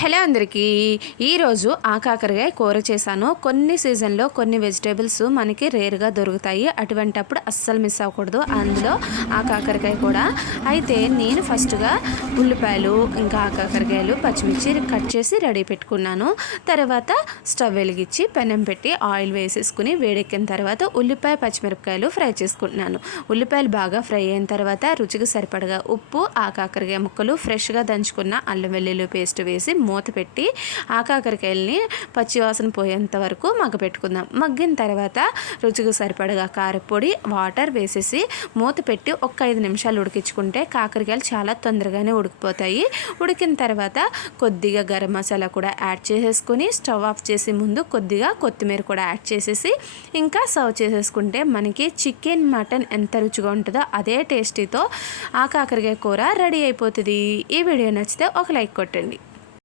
Hello అందరికీ ఈరోజు కాకరకాయ కూర చేశాను. కొన్ని సీజన్లో కొన్ని వెజిటేబుల్స్ మనకి రేర్గా దొరుకుతాయి. అటువంటప్పుడు అస్సలు మిస్ అవ్వకూడదు, అందులో కాకరకాయ కూడా. అయితే నేను ఫస్ట్గా ఉల్లిపాయలు ఇంకా కాకరకాయలు పచ్చిమిర్చి కట్ చేసి రెడీ పెట్టుకున్నాను. తర్వాత స్టవ్ వెలిగించి పెనం పెట్టి ఆయిల్ వేసేసుకుని వేడెక్కిన తర్వాత ఉల్లిపాయ పచ్చిమిరపకాయలు ఫ్రై చేసుకుంటున్నాను. ఉల్లిపాయలు బాగా ఫ్రై అయిన తర్వాత రుచికి సరిపడగా ఉప్పు, కాకరకాయ ముక్కలు, ఫ్రెష్గా దంచుకున్న అల్లం వెల్లుల్లి పేస్ట్ వేసి మూత పెట్టి కాకరకాయల్ని పచ్చివాసన పోయేంత వరకు మగ్గపెట్టుకుందాం. మగ్గిన తర్వాత రుచికి సరిపడగా కారపొడి, వాటర్ వేసేసి మూత పెట్టి ఒక 5 నిమిషాలు ఉడికించుకుంటే కాకరకాయలు చాలా తొందరగానే ఉడికిపోతాయి. ఉడికిన తర్వాత కొద్దిగా గరం మసాలా కూడా యాడ్ చేసేసుకొని స్టవ్ ఆఫ్ చేసి ముందు కొద్దిగా కొత్తిమీర కూడా యాడ్ చేసేసి ఇంకా సర్వ్ చేసేసుకుంటే మనకి చికెన్, మటన్ ఎంత రుచిగా ఉంటుందో అదే టేస్టీతో కాకరకాయ కూర రెడీ అయిపోతుంది. ఈ వీడియో నచ్చితే ఒక లైక్ కొట్టండి.